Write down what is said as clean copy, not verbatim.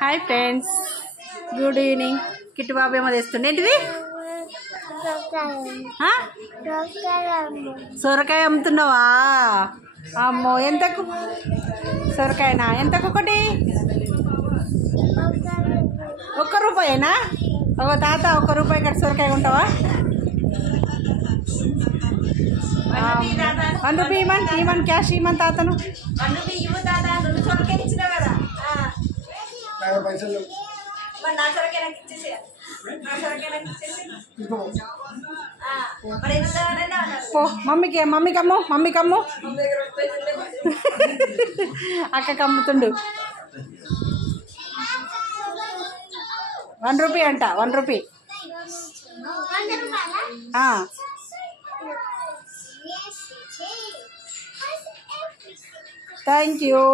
Hi friends, good evening. Kittu Babu ఏమో తెస్తుండే ఏంటిది? సొరకాయ అమ్ముతున్నావా? అమ్మో, ఎంతకు సొరకాయనా? ఎంతకు ఒకటి? ₹1 ఒక తాత ₹1 ఇక్కడ సొరకాయ ఉంటావా? ₹1 ఇవ్వమని క్యాష్ ఇవ్వమని తాతను. పో మమ్మీకి అమ్ము అక్కకి అమ్ముతుండు. ₹1 అంట. ₹1. Thank you.